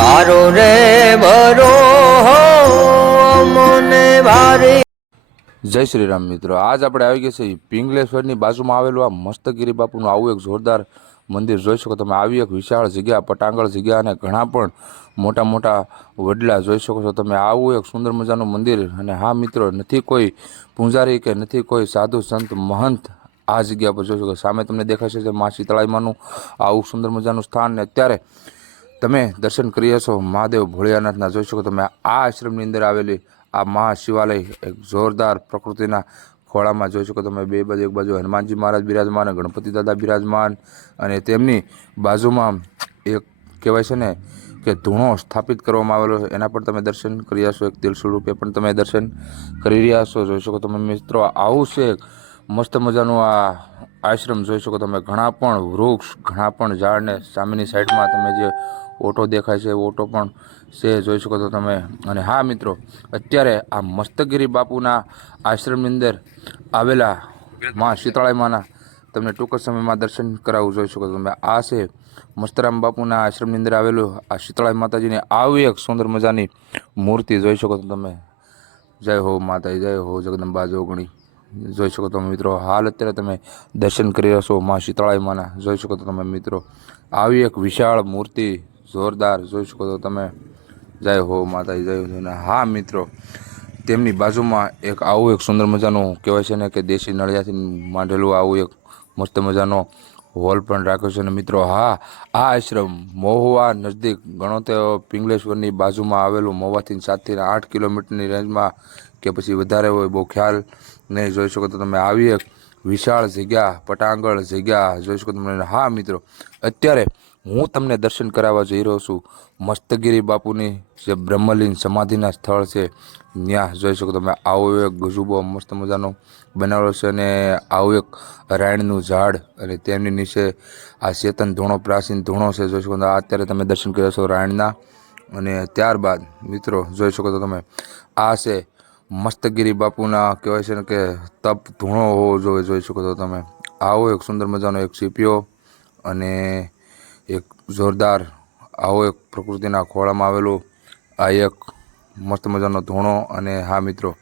તારો રે ભરો મને ભારી। જય શ્રી રામ મિત્રો, આજ આપણે આવી ગયા છે પિંગલેશ્વરની બાજુમાં આવેલું આ મસ્તગીરી બાપુનું આવું એક જોરદાર મંદિર જોઈ શકો તમે। આવી એક વિશાળ જગ્યા, પટાંગણ જગ્યા અને ઘણા પણ મોટા મોટા વડલા જોઈ શકો છો તમે। આવું એક સુંદર મજાનું મંદિર। અને હા મિત્રો, નથી કોઈ પૂંજારી કે નથી કોઈ સાધુ સંત મહંત આ જગ્યા પર જોઈ શકો। સામે તમને દેખાશે છે મા શીતળાઈમાનું આવું સુંદર મજાનું સ્થાન। ને અત્યારે તમે દર્શન કરી હશો મહાદેવ ભોળિયાનાથના જોઈ શકો તમે। આ આશ્રમની અંદર આવેલી આ મહા શિવાલય એક જોરદાર પ્રકૃતિના ખોળામાં જોઈ શકો તમે। બે બાજુ, એક બાજુ હનુમાનજી મહારાજ બિરાજમાન, ગણપતિ દાદા બિરાજમાન, અને તેમની બાજુમાં એક કહેવાય છે ને કે ધૂણો સ્થાપિત કરવામાં આવેલો છે, એના પર તમે દર્શન કરી હશો। એક ત્રિશૂળ રૂપે પણ તમે દર્શન કરી રહ્યા છો જોઈ શકો તમે મિત્રો। આવું છે મસ્ત મજાનું આ આશ્રમ જોઈ શકો તમે। ઘણા પણ વૃક્ષ, ઘણા પણ ઝાડને સામેની સાઈડમાં તમે જે ઓટો દેખાય છે ઓટો પણ છે જોઈ શકો છો તમે। અને હા મિત્રો, અત્યારે આ મસ્તગીરી બાપુના આશ્રમની અંદર આવેલા મા શીતળાઈમાના તમને ટૂંક જ સમયમાં દર્શન કરાવવું જોઈ શકો છો તમે। આ છે મસ્તરામ બાપુના આશ્રમની અંદર આવેલું આ શીતળાઈ માતાજીની આવી એક સુંદર મજાની મૂર્તિ જોઈ શકો છો તમે। જય હો માતાજી, જય હો જગદંબા જોગણી જોઈ શકો તમે મિત્રો। હાલ અત્યારે તમે દર્શન કરી હશો મા શીતળાઈમાના જોઈ શકો છો તમે મિત્રો। આવી એક વિશાળ મૂર્તિ જોરદાર જોઈ શકો છો તમે। જય હો માતાજી, જય હો। હા મિત્રો, તેમની બાજુમાં એક આવું એક સુંદર મજાનું કહેવાય છે ને કે દેશી નળિયાથી માંડેલું આવું એક મસ્ત મજાનો હોલ પણ રાખ્યો છે ને મિત્રો। હા, આ આશ્રમ મહુવા નજદીક ગણો તે પિંગલેશ્વરની બાજુમાં આવેલું, મહુવાથી 7 થી 8 કિલોમીટરની રેન્જમાં કે પછી વધારે હોય, બહુ ખ્યાલ નહીં જોઈ શકો તો તમે। આવી એક વિશાળ જગ્યા, પટાંગણ જગ્યા જોઈ શકો તમે। હા મિત્રો, અત્યારે હું તમને દર્શન કરાવવા જઈ રહ્યો છું મસ્તગીરી બાપુની જે બ્રહ્મલીન સમાધિના સ્થળ છે ત્યાં જોઈ શકો તમે। આવો એક ગજુબો મસ્ત મજાનો બનાવેલો છે, અને આવું એક રાયણનું ઝાડ, અને તેમની નીચે આ ચેતન ધૂણો, પ્રાચીન ધૂણો છે જોઈ શકો। અત્યારે તમે દર્શન કર્યો છો રાયણના। અને ત્યારબાદ મિત્રો જોઈ શકો છો તમે, આ છે મસ્તગીરી બાપુના કહેવાય છે ને કે તપ ધૂણો હોવો જોઈએ જોઈ શકો છો તમે। આવો એક સુંદર મજાનો એક સીપીઓ અને એક જોરદાર આવો એક પ્રકૃતિના ખોળામાં આવેલું આ એક મસ્ત મજાનો ધૂણો। અને હા મિત્રો,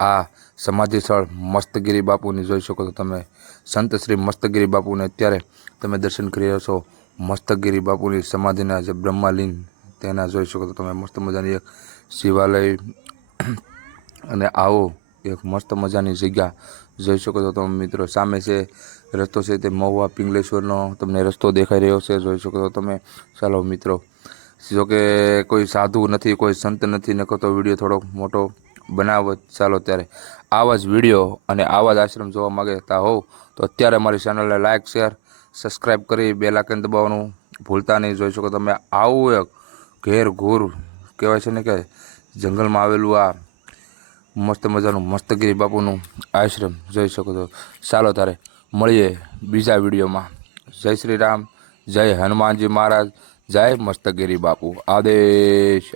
આ સમાધિ સ્થળ મસ્તગીરી બાપુની જોઈ શકો છો તમે। સંત શ્રી મસ્તગીરી બાપુને અત્યારે તમે દર્શન કરી રહ્યા છો મસ્તગીરી બાપુની સમાધિના જે બ્રહ્માલીન તેના જોઈ શકો છો તમે। મસ્ત મજાની એક શિવાલય અને આવો એક મસ્ત મજાની જગ્યા જોઈ શકો છો તમે મિત્રો। સામે છે રસ્તો છે તે મહુવા પિંગલેશ્વરનો તમને રસ્તો દેખાઈ રહ્યો છે જોઈ શકો છો તમે। ચાલો મિત્રો, જોકે કોઈ સાધુ નથી, કોઈ સંત નથી, નકો તો વિડીયો થોડોક મોટો બનાવો। ચાલો ત્યારે આવા જ વિડીયો અને આવા જ આશ્રમ જોવા માગતા હોવ તો અત્યારે અમારી ચેનલને લાઇક, શેર, સબસ્ક્રાઈબ કરી બેલ આઇકન દબાવવાનું ભૂલતા નહીં જોઈ શકો તમે। આવું એક ઘેર ઘૂર કહેવાય છે ને કે જંગલમાં આવેલું આ મસ્ત મજાનું મસ્તગીરી બાપુનું આશ્રમ જોઈ શકો છો। ચાલો ત્યારે મળીએ બીજા વિડીયોમાં। જય શ્રી રામ, જય હનુમાનજી મહારાજ, જય મસ્તગીરી બાપુ, આદેશ।